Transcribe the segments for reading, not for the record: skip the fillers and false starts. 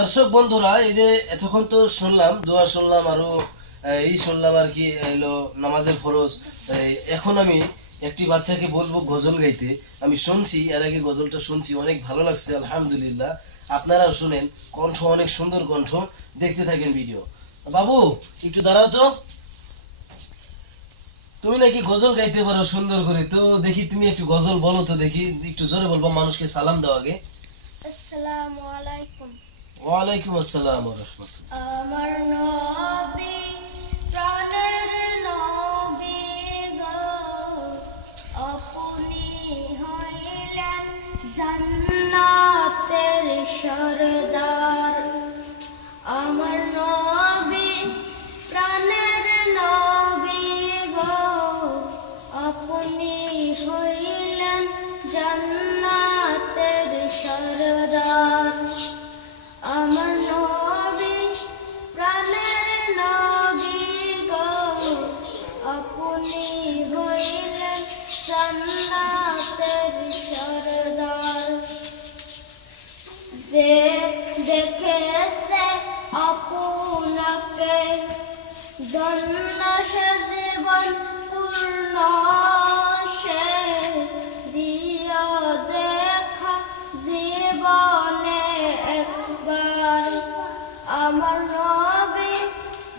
দর্শক বন্ধুরা, এই যে এতক্ষণ তো শুনলাম, দোয়া শুনলাম, আরো এই শুনলাম আর কি এলো নামাজের ফরজ। এখন আমি একটি বাচ্চাকে বলবো গজল গাইতে। আমি শুনছি, এর আগে গজলটা শুনছি, অনেক ভালো লাগছে আলহামদুলিল্লাহ। আপনারাও শুনেন, কণ্ঠ অনেক সুন্দর কণ্ঠ। দেখতে থাকেন ভিডিও। বাবু, একটু দাঁড়াও তো। তুমি নাকি গজল গাইতে পারো সুন্দর করে, তো দেখি তুমি একটু গজল বলো তো, দেখি একটু জোরে বলবো, মানুষকে সালাম দাও আগে। আসসালামু আলাইকুম। ওয়ালাইকুম আসসালাম ওয়া রাহমাতুল্লাহ। আমার নবী প্রাণের নবী গো, আপনি হইলেন জান্নাতের সরদার। আমার নবী প্রাণের নবী গো, আপনি হইলেন জান্নাতের সরদার। আমার নবী প্রাণের নবী গো, আপনি হইলেন জান্নাতের সরদার। যে দেখেছে আপনাকে ধন্য সে জীবন পূর্ণ, সে দিয়া দেখা জীবনে একবার। আমার নবী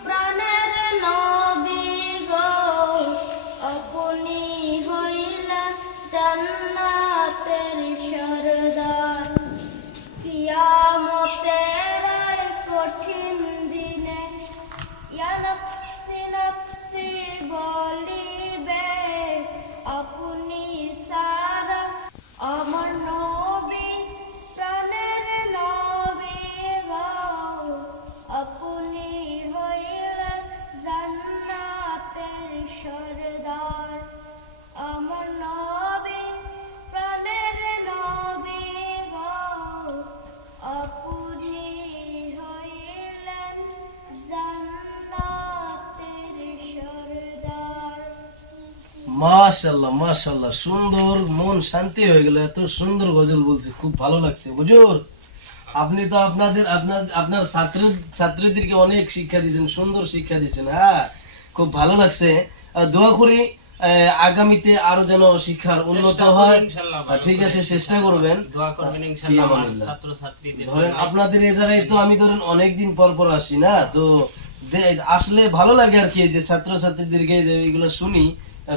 প্রাণের নবী গো, আপনি হইলেন জান্নাতের সরদার। কিয়ামতের এই কঠিন দিনে ইয়া নফসি নফসি বলিবে, আপনি সারা আমার নবী প্রাণের নবী গো, আপনি হইলেন জান্নাতের সরদার। আমার নবী প্রাণের নবী গো, আপনি হইলেন জান্নাতের সরদার। মাশাআল্লাহ মাশাআল্লাহ, সুন্দর, মন শান্তি হয়ে গেল। এত সুন্দর গজল বলছে, খুব ভালো লাগছে। হুজুর, আপনি তো আপনার ছাত্রীদেরকে অনেক শিক্ষা দিয়েছেন, সুন্দর শিক্ষা দিয়েছেন। হ্যাঁ, খুব ভালো লাগছে। দোয়া করি আগামীতে আরো যেন শিক্ষার উন্নত হয়। ঠিক আছে, চেষ্টা করবেন, দোয়া করবেন ইনশাআল্লাহ আমার ছাত্রছাত্রীদের। ধরেন আপনাদের এই জায়গায় তো আমি ধরেন অনেকদিন পর পর আসি না, তো আসলে ভালো লাগে আর কি, যে ছাত্রছাত্রীদেরকে যে এগুলো শুনি,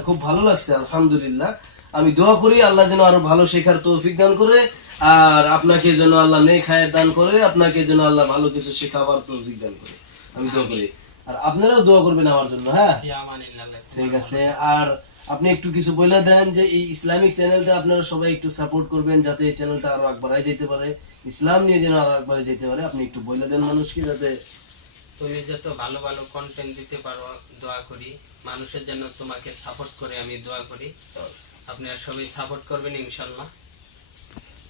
খুব ভালো লাগছে আলহামদুলিল্লাহ। আমি দোয়া করি আল্লাহ যেন আরো ভালো শেখার তৌফিক দান করে, আর আপনাকে যেন আল্লাহ নেক হায়াত দান করে, আপনাকে যেন আল্লাহ ভালো কিছু শেখাবার তৌফিক দান করে, আমি দোয়া করি। আর আপনারাও দোয়া করবেন আমার জন্য। হ্যাঁ, ঠিক আছে। আর আপনি একটু কিছু বলে দেন যে এই ইসলামিক চ্যানেলটা আপনারা সবাই একটু সাপোর্ট করবেন, যাতে এই চ্যানেলটা আরো আগবাড়াই যেতে পারে, ইসলাম নিয়ে যেন আরো আগবাড়ে যেতে পারে। আপনি একটু বলে দেন মানুষকে, যাতে তুমি যত ভালো ভালো কন্টেন্ট দিতে পারো, দোয়া করি মানুষের জন্য তোমাকে সাপোর্ট করে, আমি দোয়া করি আপনারা সবাই সাপোর্ট করবেন ইনশাআল্লাহ।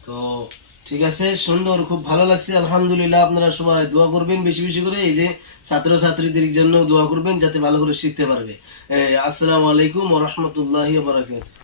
তো ঠিক আছে, সুন্দর, খুব ভালো লাগছে আলহামদুলিল্লাহ। আপনারা সবাই দোয়া করবেন বেশি বেশি করে, এই যে ছাত্রছাত্রীদের জন্য দোয়া করবেন যাতে ভালো করে শিখতে পারবে। আসসালামু আলাইকুম ওয়া রাহমাতুল্লাহি ওয়া বারাকাতুহু।